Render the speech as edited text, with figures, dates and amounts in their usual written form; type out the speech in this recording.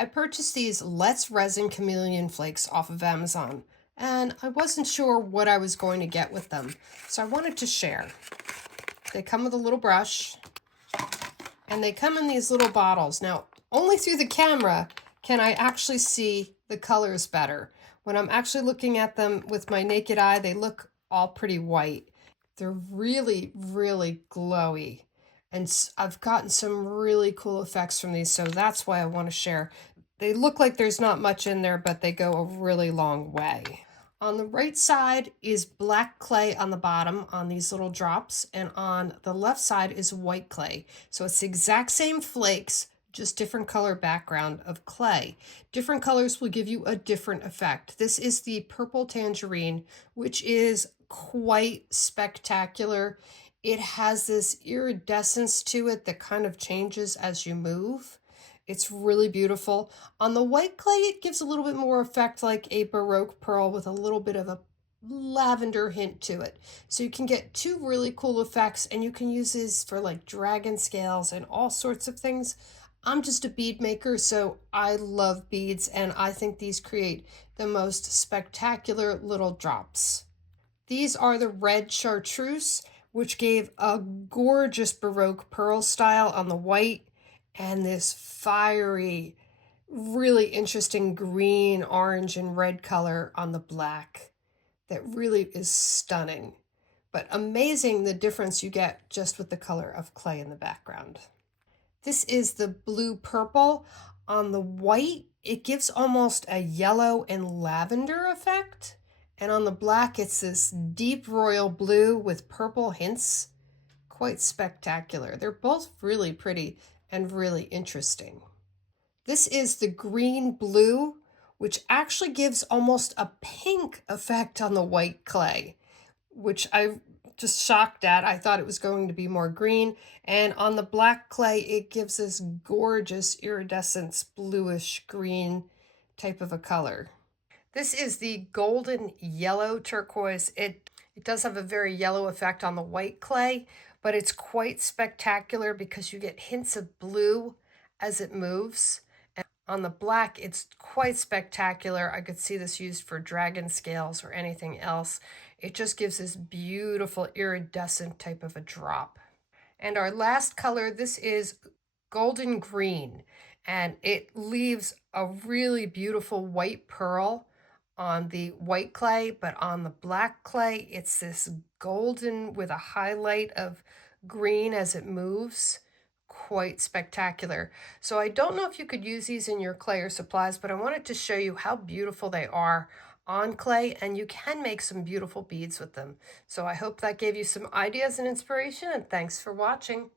I purchased these Let's Resin Chameleon Flakes off of Amazon, and I wasn't sure what I was going to get with them, so I wanted to share. They come with a little brush, and they come in these little bottles. Now, only through the camera can I actually see the colors better. When I'm actually looking at them with my naked eye, they look all pretty white. They're really, really glowy. And I've gotten some really cool effects from these, so that's why I want to share. They look like there's not much in there, but they go a really long way. On the right side is black clay on the bottom on these little drops, and on the left side is white clay. So it's the exact same flakes, just different color background of clay. Different colors will give you a different effect. This is the purple tangerine, which is quite spectacular. It has this iridescence to it that kind of changes as you move. It's really beautiful. On the white clay, it gives a little bit more effect like a Baroque pearl with a little bit of a lavender hint to it. So you can get two really cool effects, and you can use these for like dragon scales and all sorts of things. I'm just a bead maker, so I love beads, and I think these create the most spectacular little drops. These are the red chartreuse, which gave a gorgeous Baroque pearl style on the white, and this fiery, really interesting green, orange, and red color on the black that really is stunning. But amazing the difference you get just with the color of clay in the background. This is the blue purple. On the white, it gives almost a yellow and lavender effect. And on the black, it's this deep royal blue with purple hints. Quite spectacular. They're both really pretty and really interesting. This is the green blue, which actually gives almost a pink effect on the white clay, which I just shocked at. I thought it was going to be more green. And on the black clay, it gives this gorgeous iridescence bluish green type of a color. This is the golden yellow turquoise. It does have a very yellow effect on the white clay, but it's quite spectacular because you get hints of blue as it moves. And on the black, it's quite spectacular. I could see this used for dragon scales or anything else. It just gives this beautiful iridescent type of a drop. And our last color, this is golden green, and it leaves a really beautiful white pearl on the white clay, but on the black clay, it's this golden with a highlight of green as it moves. Quite spectacular. So I don't know if you could use these in your clay or supplies, but I wanted to show you how beautiful they are on clay, and you can make some beautiful beads with them. So I hope that gave you some ideas and inspiration, and thanks for watching.